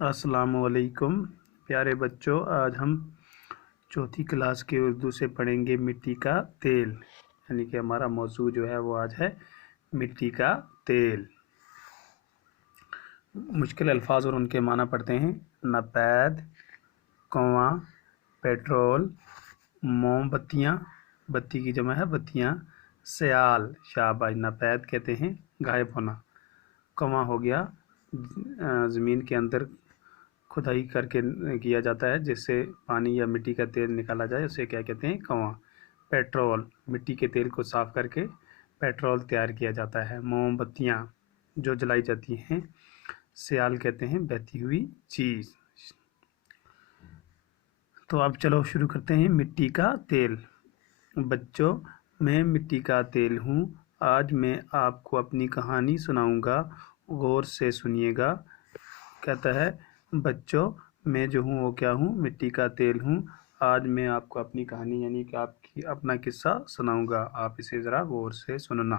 अस्सलाम वालेकुम प्यारे बच्चों। आज हम चौथी क्लास के उर्दू से पढ़ेंगे मिट्टी का तेल। यानी कि हमारा मौजू जो है वो आज है मिट्टी का तेल। मुश्किल अल्फाज और उनके माना पढ़ते हैं। नपैद, कुआं, पेट्रोल, मोमबत्तियाँ, बत्ती की जमा है बत्तियाँ, सयाल, शाबाश। नपैद कहते हैं गायब होना। कुआं हो गया ज़मीन के अंदर खुदाई करके किया जाता है जिससे पानी या मिट्टी का तेल निकाला जाए, उसे क्या कहते हैं? कुआं। पेट्रोल, मिट्टी के तेल को साफ़ करके पेट्रोल तैयार किया जाता है। मोमबत्तियाँ जो जलाई जाती हैं। सयाल कहते हैं बहती हुई चीज़। तो अब चलो शुरू करते हैं। मिट्टी का तेल। बच्चों, मैं मिट्टी का तेल हूँ। आज मैं आपको अपनी कहानी सुनाऊंगा, गौर से सुनिएगा। कहता है बच्चों, मैं जो हूँ वो क्या हूँ? मिट्टी का तेल हूँ। आज मैं आपको अपनी कहानी यानी कि आपकी अपना किस्सा सुनाऊंगा। आप इसे ज़रा गौर से सुनना।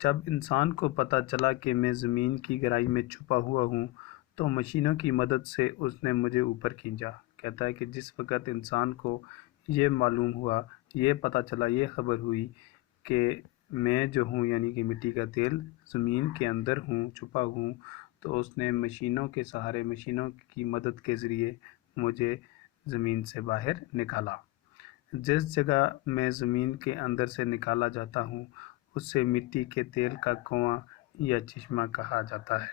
जब इंसान को पता चला कि मैं ज़मीन की गहराई में छुपा हुआ हूँ तो मशीनों की मदद से उसने मुझे ऊपर खींचा। कहता है कि जिस वक़्त इंसान को ये मालूम हुआ, ये पता चला, ये ख़बर हुई कि मैं जो हूँ यानी कि मिट्टी का तेल ज़मीन के अंदर हूँ, छुपा हूँ, तो उसने मशीनों के सहारे, मशीनों की मदद के ज़रिए मुझे ज़मीन से बाहर निकाला। जिस जगह मैं ज़मीन के अंदर से निकाला जाता हूँ उसे मिट्टी के तेल का कुआं या चश्मा कहा जाता है।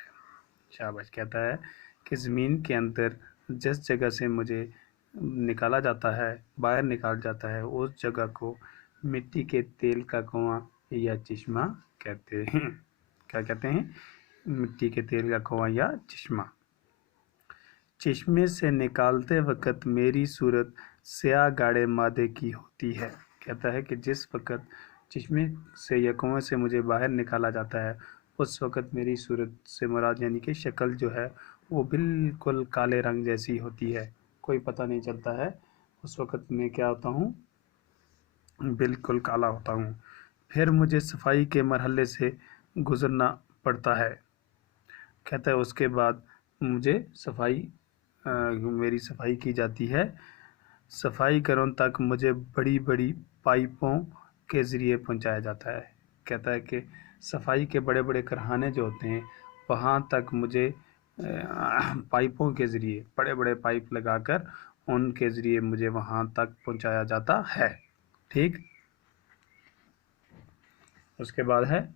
शाबाश। कहता है कि ज़मीन के अंदर जिस जगह से मुझे निकाला जाता है, बाहर निकाल जाता है, उस जगह को मिट्टी के तेल का कुआं या चश्मा कहते हैं। क्या कहते हैं? मिट्टी के तेल का कुआं या चश्मा। चश्मे से निकालते वक़्त मेरी सूरत स्याह गाढ़े मादे की होती है। कहता है कि जिस वक़्त चश्मे से या कुएं से मुझे बाहर निकाला जाता है उस वक़्त मेरी सूरत से मुराद यानी कि शक्ल जो है वो बिल्कुल काले रंग जैसी होती है। कोई पता नहीं चलता है उस वक़्त मैं क्या होता हूँ, बिल्कुल काला होता हूँ। फिर मुझे सफाई के मरहले से गुज़रना पड़ता है। कहता है उसके बाद मुझे मेरी सफाई की जाती है। सफाई घरों तक मुझे बड़ी बड़ी पाइपों के ज़रिए पहुंचाया जाता है। कहता है कि सफाई के बड़े बड़े कारखाने जो होते हैं वहाँ तक मुझे पाइपों के ज़रिए, बड़े बड़े पाइप लगाकर उनके ज़रिए मुझे वहाँ तक पहुंचाया जाता है। ठीक। उसके बाद है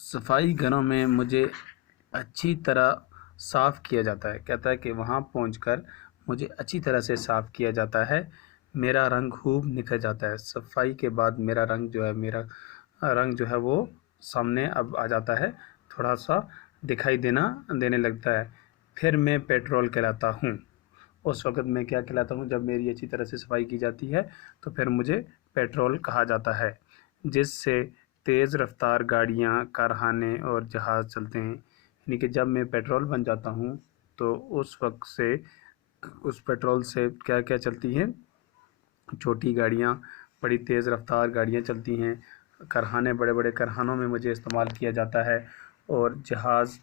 सफाई घरों में मुझे अच्छी तरह साफ़ किया जाता है। कहता है कि वहाँ पहुंचकर मुझे अच्छी तरह से साफ़ किया जाता है। मेरा रंग खूब निखर जाता है। सफाई के बाद मेरा रंग जो है वो सामने अब आ जाता है, थोड़ा सा दिखाई देने लगता है। फिर मैं पेट्रोल कहलाता हूँ। उस वक़्त मैं क्या कहलाता हूँ? जब मेरी अच्छी तरह से सफाई की जाती है तो फिर मुझे पेट्रोल कहा जाता है, जिससे तेज़ रफ्तार गाड़ियाँ, कारखाने और जहाज़ चलते हैं। यानी कि जब मैं पेट्रोल बन जाता हूँ तो उस वक्त से उस पेट्रोल से क्या क्या चलती हैं? छोटी गाड़ियाँ, बड़ी तेज़ रफ्तार गाड़ियाँ चलती हैं। कारखाने, बड़े बड़े कारखानों में मुझे इस्तेमाल किया जाता है और जहाज़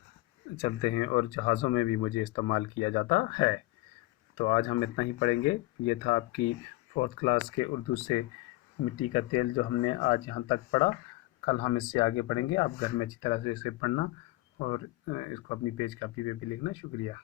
चलते हैं और जहाज़ों में भी मुझे इस्तेमाल किया जाता है। तो आज हम इतना ही पढ़ेंगे। ये था आपकी 4th क्लास के उर्दू से मिट्टी का तेल जो हमने आज यहाँ तक पढ़ा। कल हम इससे आगे पढ़ेंगे। आप घर में अच्छी तरह से इसे पढ़ना और इसको अपनी पेज कापी पे भी लिखना। शुक्रिया।